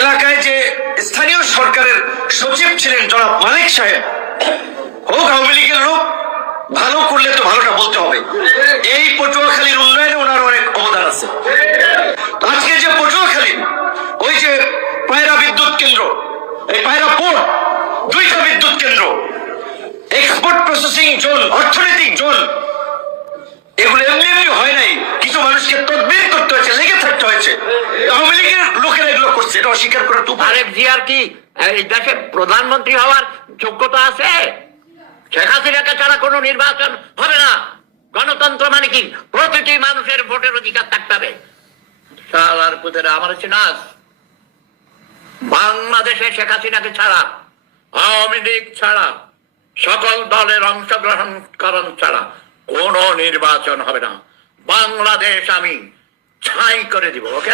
এলাকায় যে স্থানীয় সরকারের সচিব ছিলেন জনাব মালিক সাহেব, হোক আওয়ামী লীগের লোক, ভালো করলে তো ভালোটা বলতে হবে। এই পটুয়াখালীর উন্নয়নে ওনার অনেক অবদান আছে। আজকে যে পটুয়াখালী ওই যে পায়রা বিদ্যুৎ কেন্দ্র, এই পায়রা পোর্ট, 2টা বিদ্যুৎ কেন্দ্র, এক্সপোর্ট প্রসেসিং জোন, অর্থনৈতিক জোন, এগুলো এমনি এমনি হয় নাই। কিছু মানুষকে তদবির করতে হয়েছে, লেগে থাকতে হয়েছে। আওয়ামী লীগের লোকেরা এগুলো করছে, এটা অস্বীকার করে তো আরেক জিয়ার কি এই দেশের প্রধানমন্ত্রী হওয়ার যোগ্যতা আছে? শেখ হাসিনাকে ছাড়া কোনো নির্বাচন হবে না। গণতন্ত্র মানে কি? প্রতিটি মানুষের ভোটের অধিকার থাকতে হবে। সালার পুতেরা আমার হচ্ছে নাচ। বাংলাদেশে শেখ হাসিনাকে ছাড়া, আওয়ামী লীগ ছাড়া, সকল দলের অংশগ্রহণ ছাড়া কোন নির্বাচন হবে না। বাংলাদেশ আমি ছাই করে দিব। ওকে,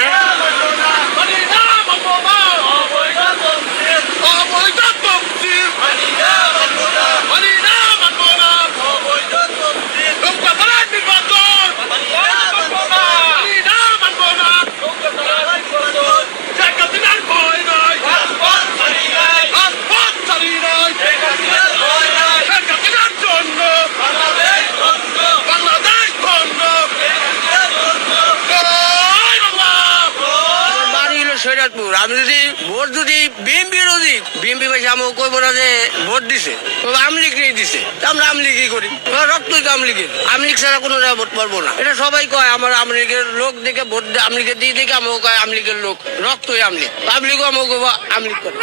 আমি যদি ভোট যদি বিএনপি পয়সা আমি কইব না যে ভোট দিছে, আমলিগই দিছে, আমরা আমলিগই করি, রক্তই তো আমলিগের। আমলিগ ছাড়া কোনো ভোট পারবো না, এটা সবাই কয়। আমার আমলিগের লোক দেখে ভোট আমলিগের দিয়ে দেখে আমাকে কয় আমলিগের লোক, রক্তই আমলিগ, পাবলিকও আমাকে আমলিগ করে।